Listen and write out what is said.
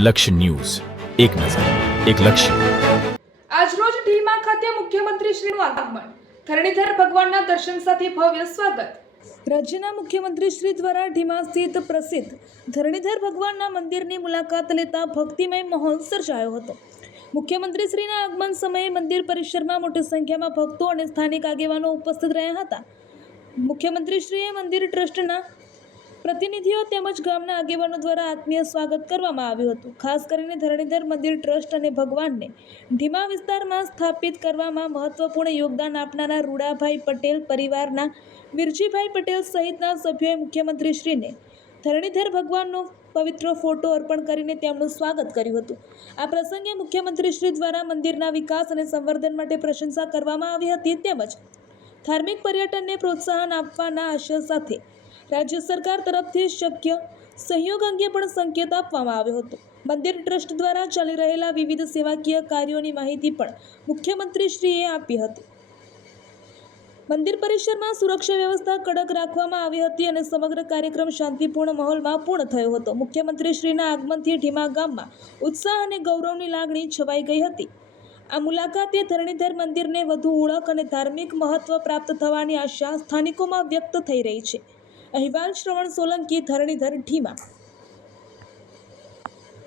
લક્ષ્ય ન્યૂઝ, એક નજર, એક લક્ષ્ય. આજરોજ ઢીમા ખાતે મુખ્યમંત્રીશ્રીનું આગમન, ધરણીધર ભગવાનના દર્શન સાથે ભવ્ય સ્વાગત. રાજ્યના મુખ્યમંત્રીશ્રી દ્વારા ઢીમા સ્થિત પ્રસિદ્ધ ધરણીધર ભગવાનના મંદિરની મુલાકાત લેતા ભક્તિમય માહોલ સર્જાયો હતો. મુખ્યમંત્રીશ્રીના આગમન સમયે મંદિર પરિસરમાં મોટી સંખ્યામાં ભક્તો અને સ્થાનિક આગેવાનો ઉપસ્થિત રહ્યા હતા. મુખ્યમંત્રીશ્રીએ મંદિર ટ્રસ્ટના પ્રતિનિધિઓ તેમજ ગામના આગેવાનો દ્વારા આત્મીય સ્વાગત કરવામાં આવ્યું હતું. ખાસ કરીને ધરણીધર મંદિર ટ્રસ્ટ અને ભગવાનને ઢીમા વિસ્તારમાં સ્થાપિત કરવામાં મહત્વપૂર્ણ યોગદાન આપનારા રૂડાભાઈ પટેલ પરિવારના વીરજીભાઈ પટેલ સહિતના સભ્યોએ મુખ્યમંત્રીશ્રીને ધરણીધર ભગવાનનો પવિત્ર ફોટો અર્પણ કરીને તેમનું સ્વાગત કર્યું હતું. આ પ્રસંગે મુખ્યમંત્રીશ્રી દ્વારા મંદિરના વિકાસ અને સંવર્ધન માટે પ્રશંસા કરવામાં આવી હતી તેમજ ધાર્મિક પર્યટનને પ્રોત્સાહન આપવાના આશય સાથે રાજ્ય સરકાર તરફથી શક્ય સહયોગ અંગે પણ સંકેત આપવામાં આવ્યો હતો. મંદિર ટ્રસ્ટ દ્વારા ચાલી રહેલા વિવિધ સેવાકીય કાર્યોની માહિતી પણ મુખ્યમંત્રીશ્રીએ આપી હતી. મંદિર પરિસરમાં સુરક્ષા વ્યવસ્થા કડક રાખવામાં આવી હતી અને સમગ્ર કાર્યક્રમ શાંતિપૂર્ણ માહોલમાં પૂર્ણ થયો હતો. મુખ્યમંત્રીશ્રીના આગમનથી ઢીમા ગામમાં ઉત્સાહ અને ગૌરવની લાગણી છવાઈ ગઈ હતી. આ મુલાકાતે ધરણીધર મંદિરને વધુ ઓળખ અને ધાર્મિક મહત્વ પ્રાપ્ત થવાની આશા સ્થાનિકોમાં વ્યક્ત થઈ રહી છે. અહેવાલ શ્રવણ સોલંકી, ધરણીધર, ઢીમા.